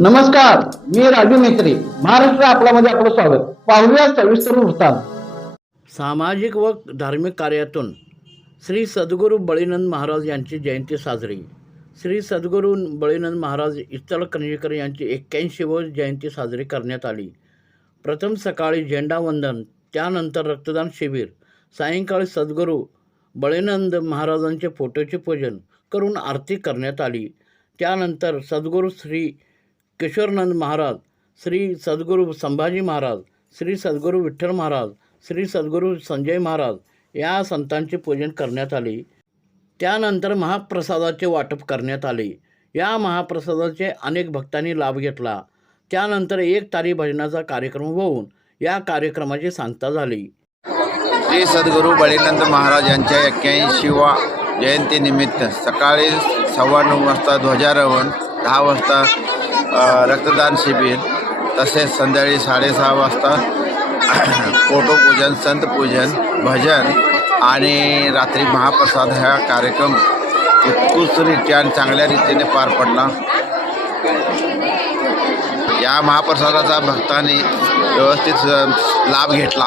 नमस्कार मी राजू मेत्री महाराष्ट्र आपल्यामध्ये आपलं स्वागत. पाहूया सविस्तर वृत्तांत. सामाजिक व धार्मिक कार्यातून श्री सद्गुरू बळीनंद महाराज यांची जयंती साजरी. श्री सद्गुरू बळीनंद महाराज इतल कणेकर यांची एक्क्याऐंशी व जयंती साजरी करण्यात आली. प्रथम सकाळी झेंडावंदन त्यानंतर रक्तदान शिबिर सायंकाळी सद्गुरू बळीनंद महाराजांचे फोटोचे पूजन करून आरती करण्यात आली. त्यानंतर सद्गुरू श्री किशोरनंद महाराज श्री सद्गुरू संभाजी महाराज श्री सद्गुरू विठ्ठल महाराज श्री सद्गुरू संजय महाराज या संतांचे पूजन करण्यात आले. त्यानंतर महाप्रसादाचे वाटप करण्यात आले. या महाप्रसादाचे अनेक भक्तांनी लाभ घेतला. त्यानंतर एक तारी भजनाचा कार्यक्रम होऊन या कार्यक्रमाची सांगता झाली. श्री सद्गुरू बळीनंद महाराज यांच्या एक्क्याऐंशीवा जयंतीनिमित्त सकाळी सव्वा नऊ वाजता ध्वजारोहण दहा वाजता रक्तदान शिबिर तसेच संध्याकाळी साडेसहा वाजता फोटोपूजन संतपूजन भजन आणि रात्री महाप्रसाद हा कार्यक्रम उत्कृष्टरित्या आणि चांगल्या रीतीने पार पडला. या महाप्रसादाचा भक्तांनी व्यवस्थित लाभ घेतला.